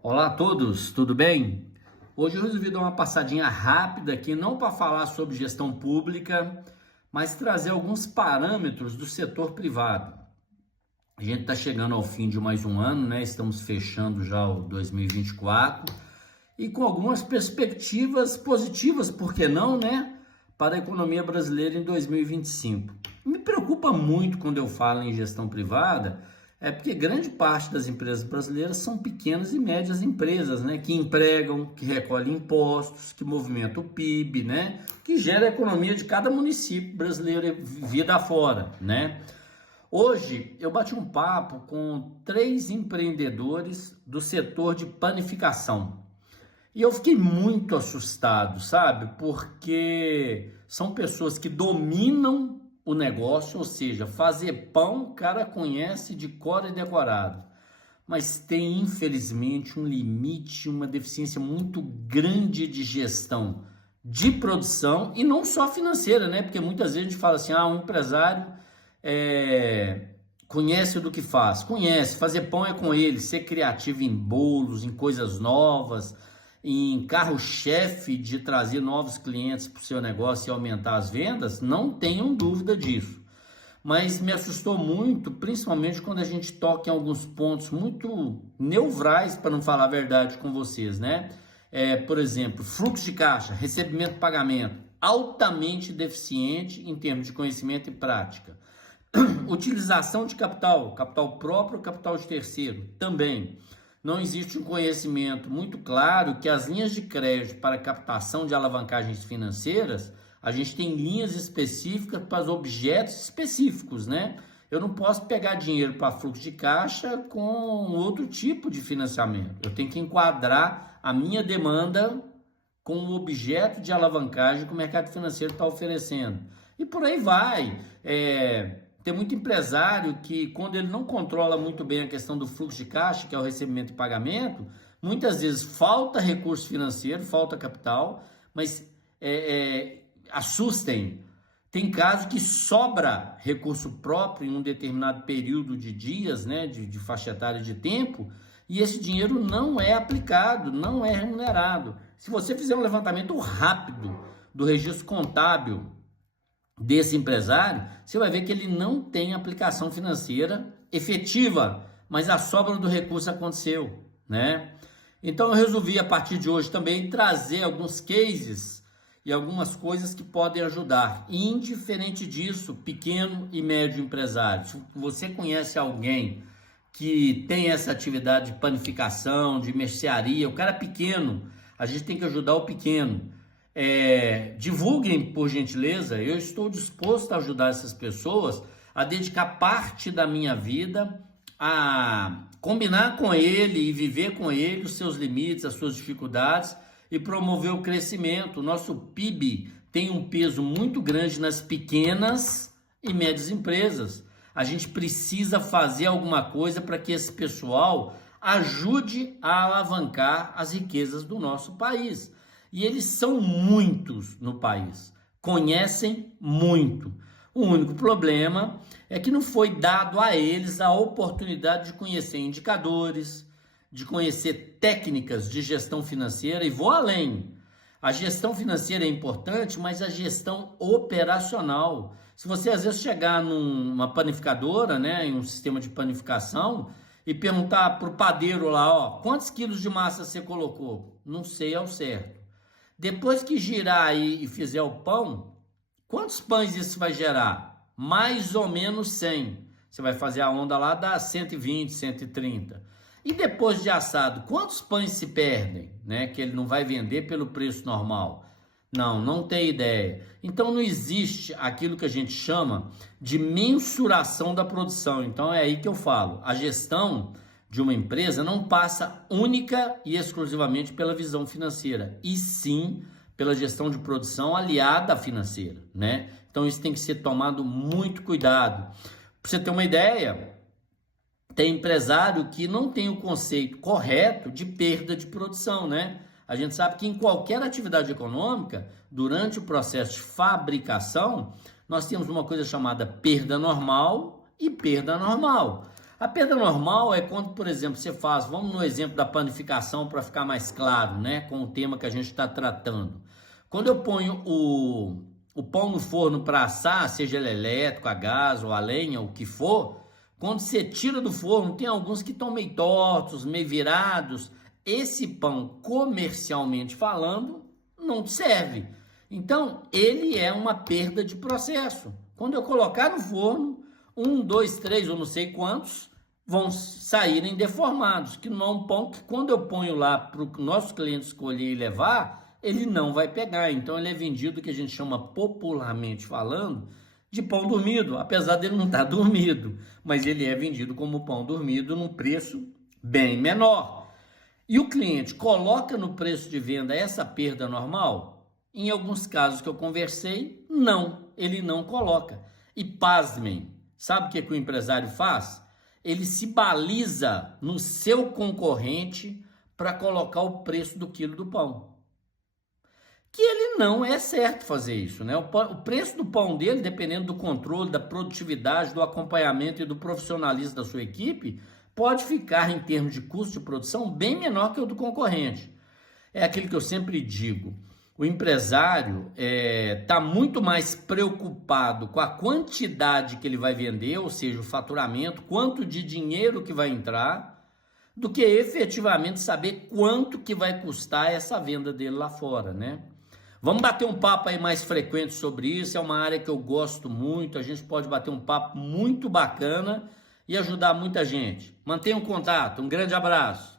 Olá a todos, tudo bem? Hoje eu resolvi dar uma passadinha rápida aqui, não para falar sobre gestão pública, mas trazer alguns parâmetros do setor privado. A gente está chegando ao fim de mais um ano, né? Estamos fechando já o 2024 e com algumas perspectivas positivas, por que não, né? Para a economia brasileira em 2025. Me preocupa muito quando eu falo em gestão privada, porque grande parte das empresas brasileiras são pequenas e médias empresas, né? Que empregam, que recolhem impostos, que movimentam o PIB, né? Que gera a economia de cada município brasileiro vida afora, né? Hoje eu bati um papo com 3 empreendedores do setor de panificação. E eu fiquei muito assustado, sabe? Porque são pessoas que dominam o negócio, ou seja, fazer pão, o cara conhece de cor e decorado. Mas tem, infelizmente, um limite, uma deficiência muito grande de gestão de produção e não só financeira, né? Porque muitas vezes a gente fala assim, um empresário conhece do que faz. Conhece, fazer pão é com ele, ser criativo em bolos, em coisas novas, em carro-chefe de trazer novos clientes para o seu negócio e aumentar as vendas, não tenham dúvida disso. Mas me assustou muito, principalmente quando a gente toca em alguns pontos muito neurálgicos, para não falar a verdade com vocês, né? Por exemplo, fluxo de caixa, recebimento e pagamento, altamente deficiente em termos de conhecimento e prática. Utilização de capital, capital próprio, capital de terceiro, também. Não existe um conhecimento muito claro que as linhas de crédito para captação de alavancagens financeiras, a gente tem linhas específicas para os objetos específicos, né? Eu não posso pegar dinheiro para fluxo de caixa com outro tipo de financiamento. Eu tenho que enquadrar a minha demanda com o objeto de alavancagem que o mercado financeiro está oferecendo. E por aí vai. Tem muito empresário que, quando ele não controla muito bem a questão do fluxo de caixa, que é o recebimento e pagamento, muitas vezes falta recurso financeiro, falta capital, mas assustem. Tem casos que sobra recurso próprio em um determinado período de dias, né, de faixa etária de tempo, e esse dinheiro não é aplicado, não é remunerado. Se você fizer um levantamento rápido do registro contábil desse empresário, você vai ver que ele não tem aplicação financeira efetiva, mas a sobra do recurso aconteceu, né? Então eu resolvi a partir de hoje também trazer alguns cases e algumas coisas que podem ajudar. Indiferente disso, pequeno e médio empresário, se você conhece alguém que tem essa atividade de panificação, de mercearia, o cara pequeno, a gente tem que ajudar o pequeno. Divulguem, por gentileza. Eu estou disposto a ajudar essas pessoas a dedicar parte da minha vida a combinar com ele e viver com ele os seus limites, as suas dificuldades e promover o crescimento. O nosso PIB tem um peso muito grande nas pequenas e médias empresas. A gente precisa fazer alguma coisa para que esse pessoal ajude a alavancar as riquezas do nosso país. E eles são muitos no país, conhecem muito. O único problema é que não foi dado a eles a oportunidade de conhecer indicadores, de conhecer técnicas de gestão financeira, e vou além. A gestão financeira é importante, mas a gestão operacional. Se você às vezes chegar numa panificadora, né, em um sistema de panificação, e perguntar para o padeiro lá, quantos quilos de massa você colocou? Não sei ao certo. Depois que girar aí e fizer o pão, quantos pães isso vai gerar? Mais ou menos 100. Você vai fazer a onda lá, dá 120, 130. E depois de assado, quantos pães se perdem, né? Que ele não vai vender pelo preço normal. Não tem ideia. Então não existe aquilo que a gente chama de mensuração da produção. Então é aí que eu falo. A gestão de uma empresa não passa única e exclusivamente pela visão financeira, e sim pela gestão de produção aliada à financeira, né? Então isso tem que ser tomado muito cuidado. Para você ter uma ideia, tem empresário que não tem o conceito correto de perda de produção, né? A gente sabe que em qualquer atividade econômica, durante o processo de fabricação, nós temos uma coisa chamada perda normal e perda anormal. A perda normal é quando, por exemplo, você faz, vamos no exemplo da panificação para ficar mais claro, né, com o tema que a gente está tratando. Quando eu ponho o pão no forno para assar, seja ele elétrico, a gás ou a lenha, o que for, quando você tira do forno, tem alguns que estão meio tortos, meio virados. Esse pão, comercialmente falando, não serve. Então, ele é uma perda de processo. Quando eu colocar no forno, 1, 2, 3 ou não sei quantos vão saírem deformados, que não é um pão que quando eu ponho lá para o nosso cliente escolher e levar, ele não vai pegar. Então ele é vendido, que a gente chama popularmente falando, de pão dormido, apesar dele não estar dormido, mas ele é vendido como pão dormido num preço bem menor. E o cliente coloca no preço de venda essa perda normal? Em alguns casos que eu conversei, não, ele não coloca. E pasmem, sabe o que o empresário faz? Ele se baliza no seu concorrente para colocar o preço do quilo do pão. Que ele não é certo fazer isso, né? O preço do pão dele, dependendo do controle, da produtividade, do acompanhamento e do profissionalismo da sua equipe, pode ficar, em termos de custo de produção, bem menor que o do concorrente. É aquilo que eu sempre digo. O empresário está muito mais preocupado com a quantidade que ele vai vender, ou seja, o faturamento, quanto de dinheiro que vai entrar, do que efetivamente saber quanto que vai custar essa venda dele lá fora, né? Vamos bater um papo aí mais frequente sobre isso, é uma área que eu gosto muito, a gente pode bater um papo muito bacana e ajudar muita gente. Mantenha um contato, um grande abraço.